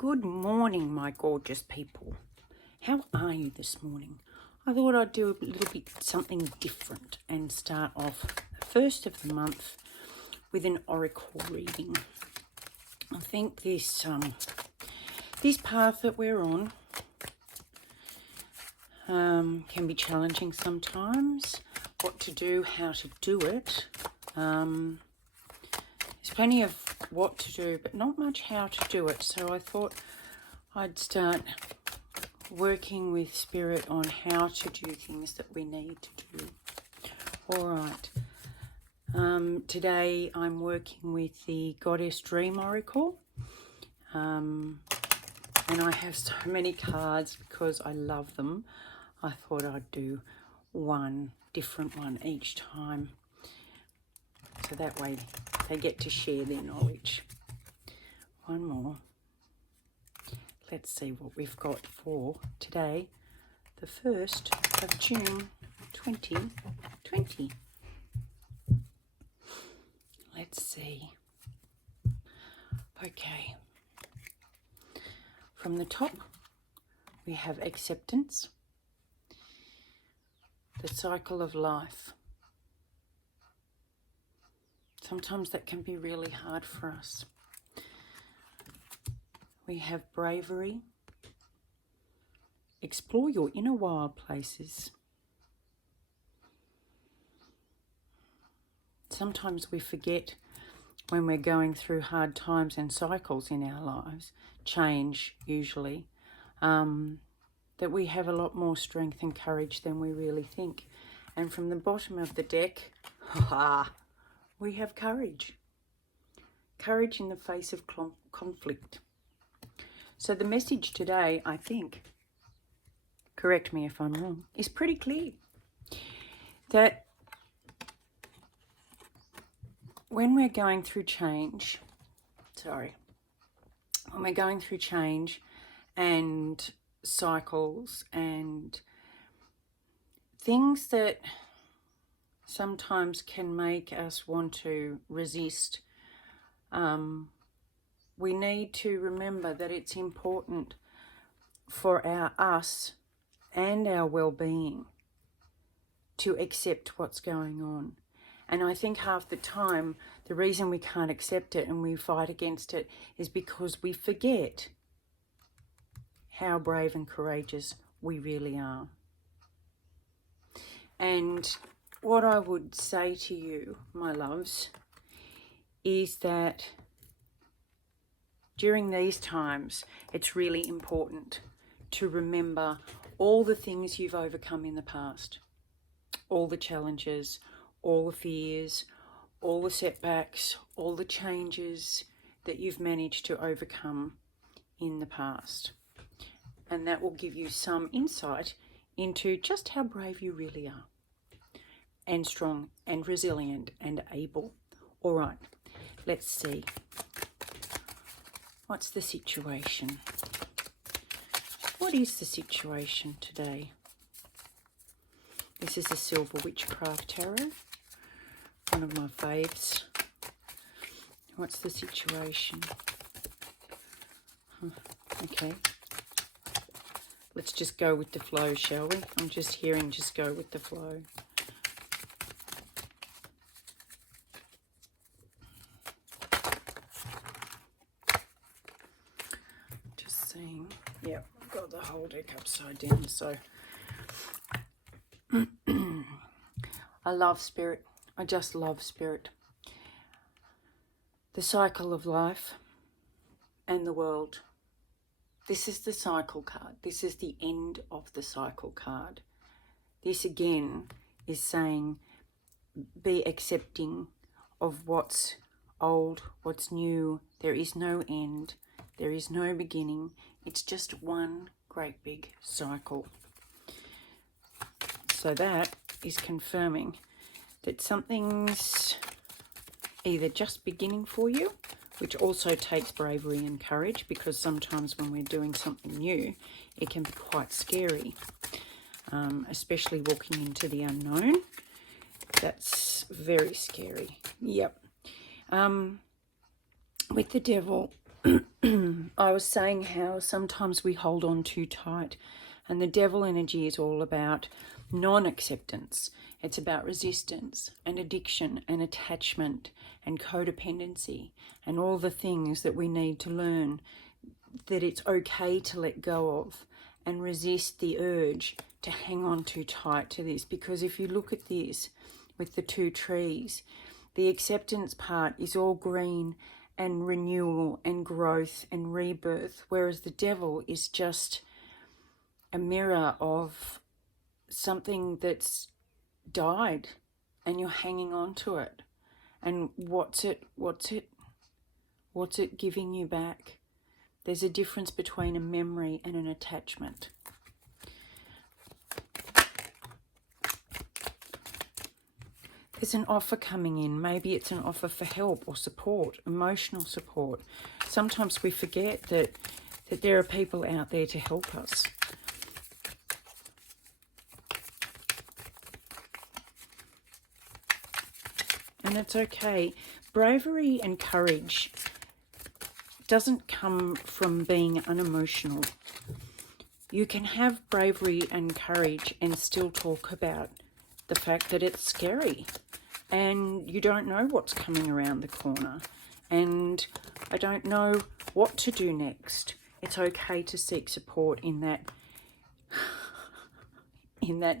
Good morning, my gorgeous people. How are you this morning? I thought I'd do a little bit something different and start off the first of the month with an oracle reading. I think this path that we're on can be challenging sometimes. What to do, how to do it. There's plenty of what to do, but not much how to do it. So I thought I'd start working with Spirit on how to do things that we need to do. All right. Today I'm working with the Goddess Dream Oracle. And I have so many cards because I love them. I thought I'd do one different one each time. So that way they get to share their knowledge. One more. Let's see what we've got for today, the 1st of June 2020. Let's see. Okay. From the top, we have acceptance, the cycle of life. Sometimes that can be really hard for us. We have bravery, explore your inner wild places. Sometimes we forget when we're going through hard times and cycles in our lives, change usually, that we have a lot more strength and courage than we really think. And from the bottom of the deck, we have courage. Courage in the face of conflict. So the message today, I think, correct me if I'm wrong, is pretty clear. That when we're going through change, when we're going through change and cycles and things that sometimes can make us want to resist, we need to remember that it's important for us and our well-being to accept what's going on. And I think half the time, the reason we can't accept it and we fight against it is because we forget how brave and courageous we really are. And what I would say to you, my loves, is that during these times, it's really important to remember all the things you've overcome in the past, all the challenges, all the fears, all the setbacks, all the changes that you've managed to overcome in the past. And that will give you some insight into just how brave you really are, and strong and resilient and able. All right, let's see. What's the situation? What is the situation today? This is the Silver Witchcraft Tarot, one of my faves. What's the situation? Okay. Let's just go with the flow, shall we? I'm just hearing just go with the flow. Yep, I've got the whole deck upside down, so I love Spirit. I just love Spirit. The cycle of life and the world. This is the cycle card. This is the end of the cycle card. This again is saying be accepting of what's old, what's new. There is no end. There is no beginning. It's just one great big cycle. So that is confirming that something's either just beginning for you, which also takes bravery and courage, because sometimes when we're doing something new, it can be quite scary, especially walking into the unknown. That's very scary. Yep. With the Devil, I I was saying how sometimes we hold on too tight, and the devil energy is all about non-acceptance. It's about resistance and addiction and attachment and codependency and all the things that we need to learn that it's okay to let go of and resist the urge to hang on too tight to this. Because if you look at this with the two trees, the acceptance part is all green and renewal and growth and rebirth, whereas the devil is just a mirror of something that's died and you're hanging on to it. And what's it giving you back? There's a difference between a memory and an attachment. There's an offer coming in. Maybe it's an offer for help or support, emotional support. Sometimes we forget that there are people out there to help us. And it's okay. Bravery and courage doesn't come from being unemotional. You can have bravery and courage and still talk about the fact that it's scary and you don't know what's coming around the corner and I don't know what to do next. It's okay to seek support in that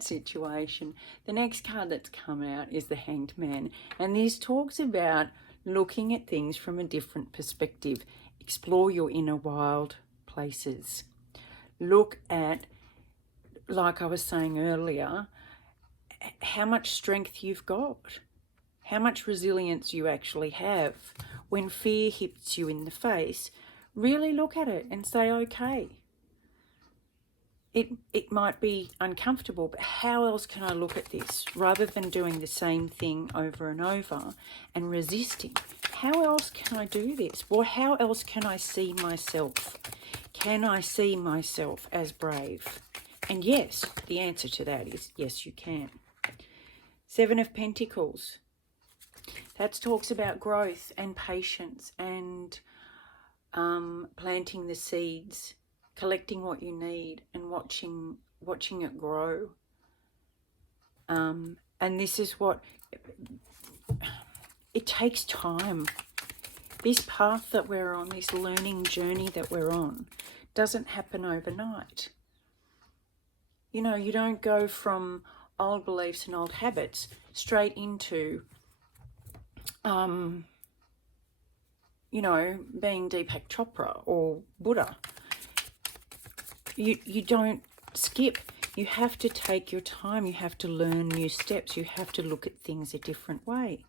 situation. The next card that's come out is the Hanged Man, and this talks about looking at things from a different perspective. Explore your inner wild places. Look at, like I was saying earlier, how much strength you've got, how much resilience you actually have. When fear hits you in the face, really look at it and say, okay, it might be uncomfortable, but how else can I look at this? Rather than doing the same thing over and over and resisting, how else can I do this? Well, how else can I see myself? Can I see myself as brave? And yes, the answer to that is yes, you can. Seven of Pentacles. That talks about growth and patience and planting the seeds, collecting what you need and watching it grow. And this is what, it takes time. This path that we're on, this learning journey that we're on, doesn't happen overnight. You know, you don't go from old beliefs and old habits straight into, you know, being Deepak Chopra or Buddha. You don't skip. You have to take your time. You have to learn new steps. You have to look at things a different way.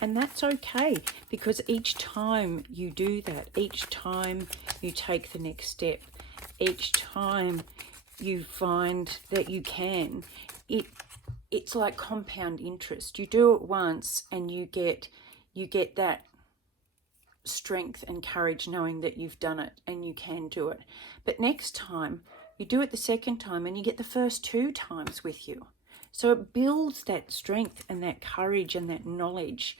And that's okay, because each time you do that, each time you take the next step, each time you find that you can, it's like compound interest. You do it once and you get that strength and courage knowing that you've done it and you can do it. But next time you do it the second time and you get the first 2 times with you. So it builds that strength and that courage and that knowledge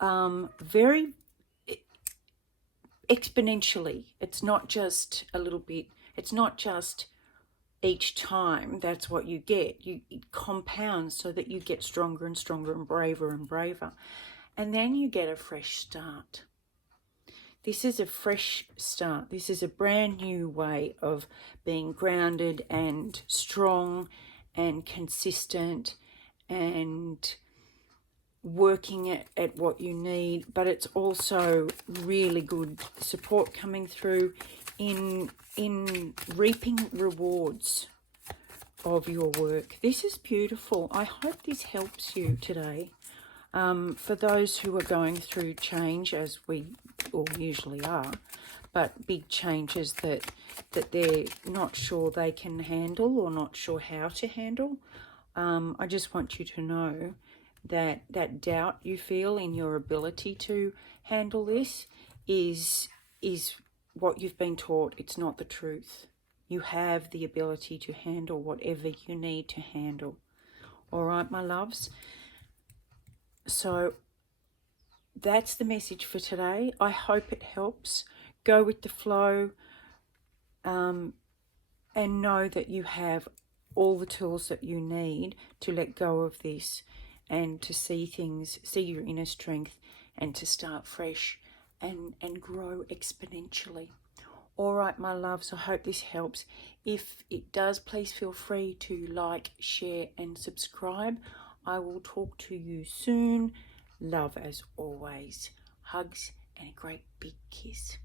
very exponentially. It's not just a little bit. It's not just each time that's what you get. It compounds so that you get stronger and stronger and braver. And then you get a fresh start. This is a fresh start. This is a brand new way of being grounded and strong and consistent and working at what you need. But it's also really good support coming through in reaping rewards of your work. This is beautiful. I hope this helps you today. For those who are going through change, as we all usually are, but big changes that they're not sure they can handle or not sure how to handle, I just want you to know that that doubt you feel in your ability to handle this is what you've been taught. It's not the truth. You have the ability to handle whatever you need to handle. All right, my loves? So that's the message for today. I hope it helps. go with the flow, and know that you have all the tools that you need to let go of this and to see things, see your inner strength, and to start fresh and grow exponentially. All right, my loves, I hope this helps. If it does, please feel free to like, share, and subscribe. I will talk to you soon. Love as always. Hugs and a great big kiss.